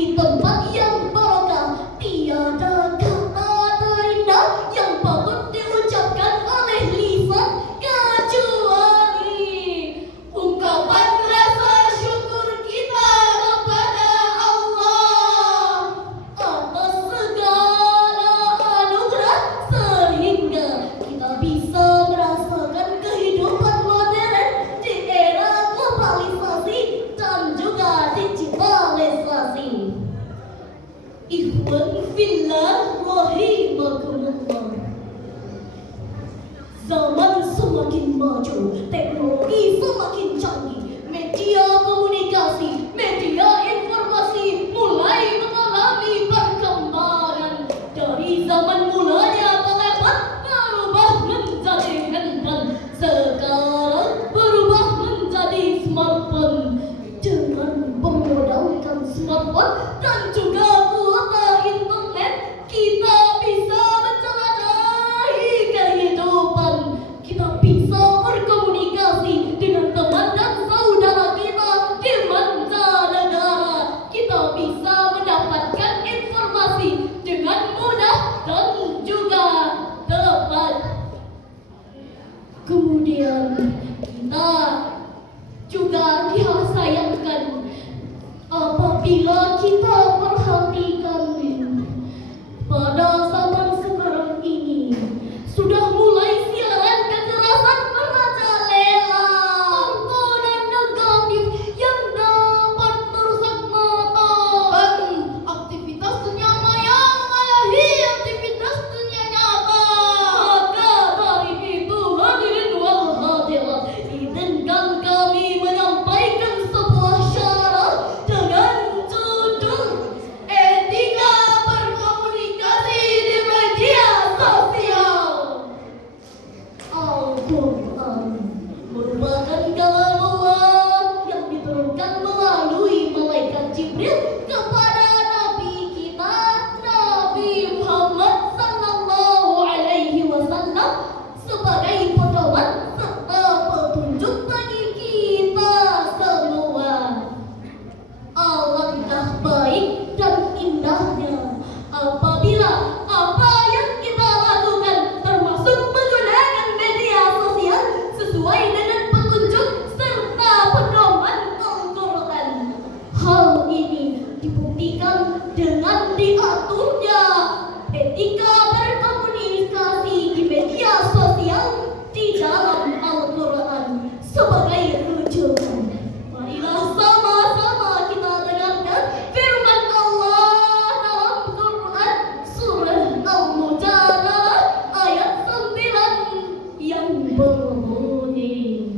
di tempat yang barokah. Tiada kata terindah yang patut diucapkan oleh lisan kecuali ungkapan rasa syukur kita kepada Allah atas segala anugerah sehingga kita bisa merasakan kehidupan modern di era globalisasi dan juga digitalisasi. Ikhwan fillah rahimakumullah. Zaman semakin maju, teknologi semakin canggih, media komunikasi, media informasi mulai mengalami perkembangan. Dari zaman mulanya telepon berubah menjadi handphone, sekarang berubah menjadi smartphone. Dengan bermodalkan smartphone dan juga kuota internet, kita bisa menjelajahi kehidupan. Kita bisa berkomunikasi dengan teman dan saudara kita di mancanegara. Kita bisa mendapatkan informasi dengan mudah dan juga tepat. Kemudian kita juga disayangkan apabila kita perhatikan pada zaman sekarang ini sudah mulai siaran kekerasan merajalela, tontonan negatif yang dapat merusak mata, dan aktivitas dunia maya mengalahi aktivitas dunia nyata. Maka dari itu hadirin wal hadirat, izinkan kami menyampaikan sebuah syarat dengan judul Etika Berkomunikasi di Media Sosial. Al-Quran merupakan kalam Allah yang diturunkan melalui malaikat Jibril kepada Nabi kita, Nabi Muhammad sallallahu alaihi wasallam, sebagai pedoman serta petunjuk bagi kita semua. Alangkah baik dan indahnya apabila apa yang kita lakukan, termasuk menggunakan media sosial, sesuai dengan petunjuk serta pedoman Al-Quran. Hal ini dibuktikan dengan diaturnya etika berkomunikasi di media sosial di dalam Al-Quran sebagai rujukan. Marilah sama-sama kita dengarkan firman Allah dalam Quran surah Al-Mujadalah ayat 9 yang berbunyi,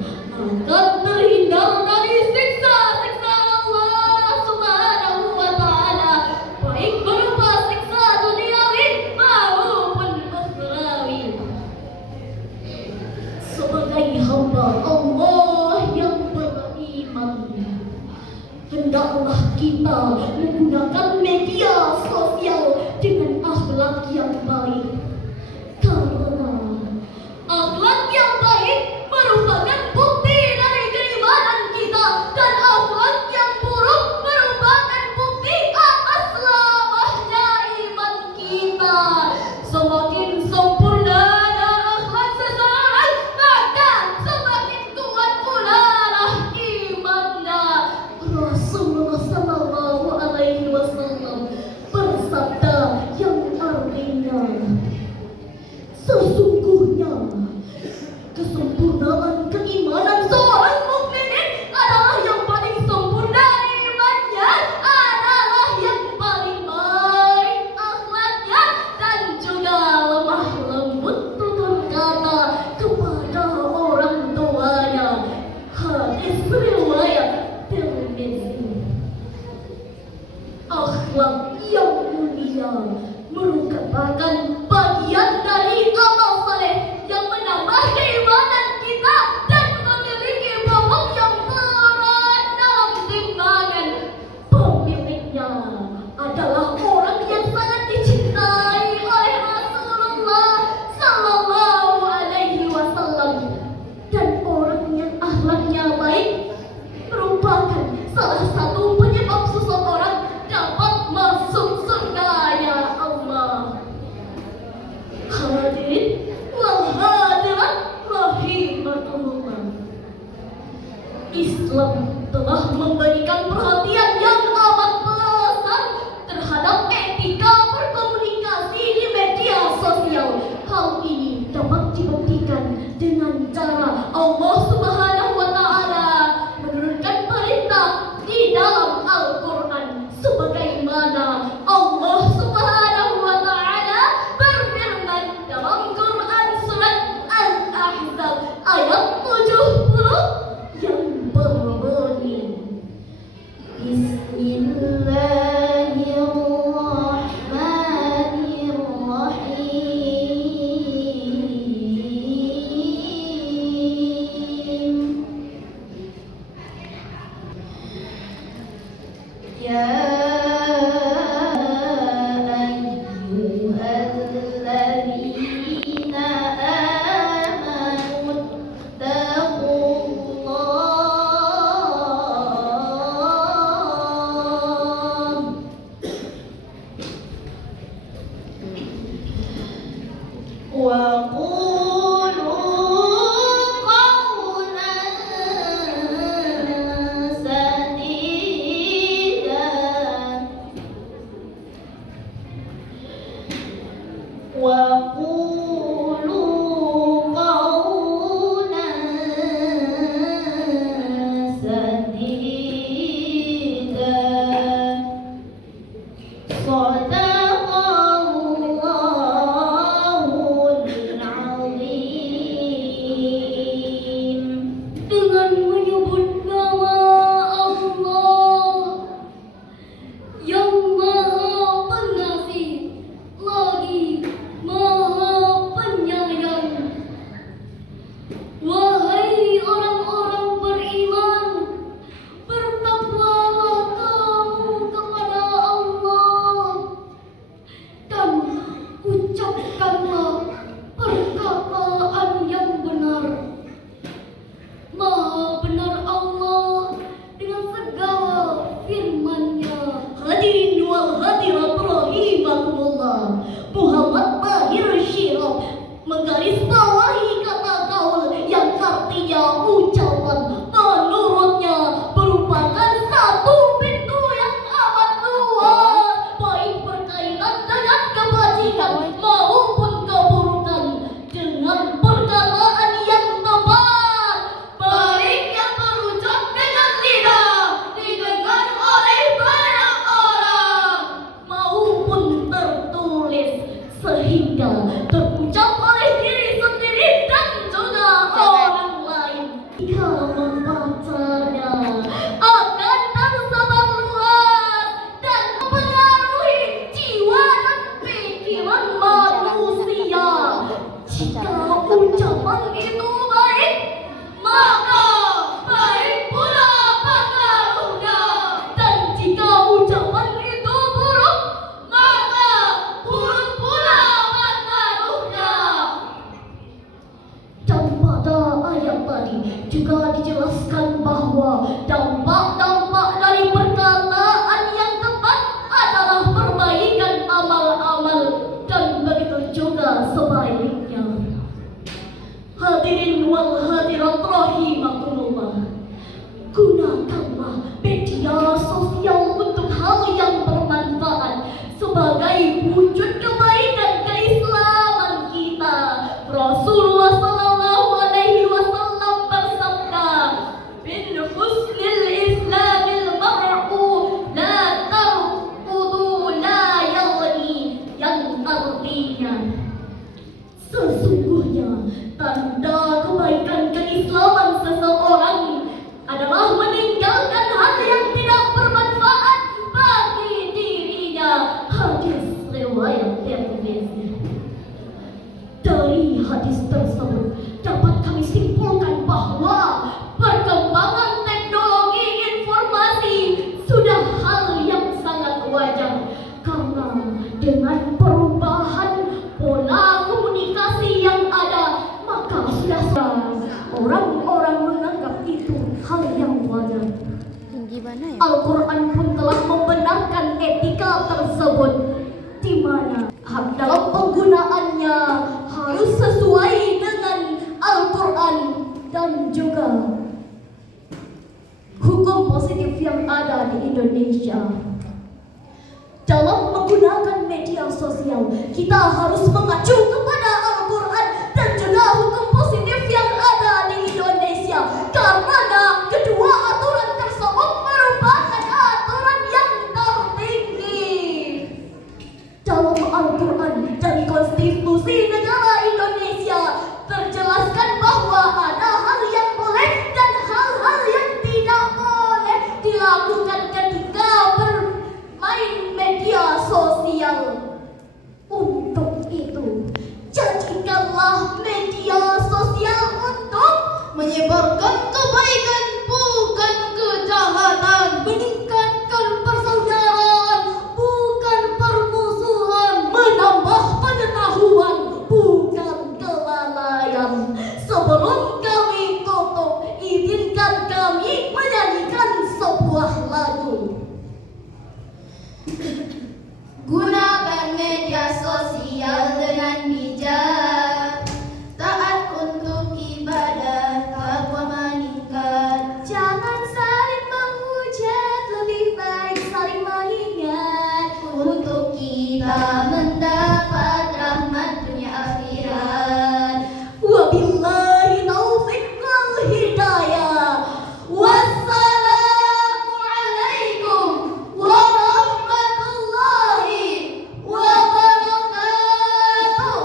akan terhindar dari siksa-siksa Allah Subhanahu wa Ta'ala, baik berupa siksa duniawi maupun ukhrawi. Sebagai hamba Allah yang beriman, hendaklah kita menggunakan media sosial dengan akhlak yang baik. Karena akhlak yang baik merupakan bukti dari keimanan kita, dan akhlak yang buruk merupakan bukti atas lemahnya iman kita. Semakin sempurna akhlak seseorang, maka semakin kuat pula imannya. Rasulullah Sallallahu Alaihi Wasallam bersabda yang artinya, sesungguhnya kesempurnaan keimanan seorang mukminin adalah yang paling sempurna imannya, adalah yang paling baik akhlaknya, dan juga lemah lembut tutur kata kepada orang tuanya. Hadis riwayat Tirmidzi. Akhlak yang mulia merupakan bagian dari amal saleh yang menambah keimanan kita dan memiliki bobot yang berat dalam timbangan. Pemiliknya adalah orang yang sangat dicintai oleh Rasulullah Sallallahu Alaihi Wasallam, dan orang yang akhlaknya baik merupakan salah satu penyebab seseorang dapat masuk surganya Allah. Hadirin wal hadirat rahimakumullah, Islam telah memberikan perhatian yang amat besar terhadap etika berkomunikasi di media sosial. Hal ini dapat dibuktikan dengan cara Allah Subhanahu wa Ta'ala menurunkan perintah di dalam Al-Quran, sebagaimana Allah Subhanahu wa Ta'ala berfirman dalam Quran surat Al-Ahzab ayat 70 yang berbunyi, Jika membacanya akan tersebar luas dan mempengaruhi jiwa dan pikiran manusia. Jika ucapan itu baik, maka baik pula pengaruhnya. Dan jika ucapan itu buruk, maka buruk pula pengaruhnya. Dan pada ayat tadi juga dijelaskan bahwa dampak-dampak dari perkataan yang tepat adalah perbaikan amal-amal, dan begitu juga sebaliknya. Hadirin wal hadirat rahimakumullah, gunakanlah media sosial untuk hal yang bermanfaat sebagai wujud kebaikan keislaman kita. Rasulullah sallallahu alaihi wasallam bersabda, "Min husnil islamil mar'u la tarqudu la yalni," yang artinya sesungguhnya tanda kebaikan keislaman seseorang adalah meninggalkan hal yang tidak bermanfaat bagi dirinya. Hadis riwayat Tirmidzi. Dari hadis tersebut dapat kami simpulkan bahwa perkembangan teknologi informasi sudah hal yang sangat wajar, karena dengan perubahan pola komunikasi yang ada, maka sudah orang-orang menganggap itu hal yang wajar. Al-Quran pun telah membenarkan etika tersebut, di mana dalam penggunaannya harus sesuai dengan Al-Quran dan juga hukum positif yang ada di Indonesia. Dalam menggunakan media sosial, kita harus mengacu kepada Al-Quran dan juga hukum positif yang ada di Indonesia, karena kedua aturan tersebut merupakan aturan yang tertinggi. Dalam Al-Quran dan konstitusi negara Indonesia terjelaskan bahwa ada hal yang boleh dan hal-hal yang tidak boleh dilakukan ketika bermain media sosial. Untuk itu, jadikanlah media sosial untuk menyebarkan kebaikan, bukan kejahatan, meningkatkan persaudaraan, bukan permusuhan, menambah pengetahuan, bukan kelalaian. Sebelum kami tutup, izinkan kami menyanyikan sebuah lagu. Gunakan media sosial dengan bijak, taat untuk ibadah, takwa meningkat. Jangan saling menghujat, lebih baik saling mengingat, untuk kita mendapat rahmat dunia akhirat. Wabillahi taufiq wal hidayah. Wassalamualaikum warahmatullahi wabarakatuh.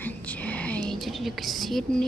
Anjay, jadi dia kesini.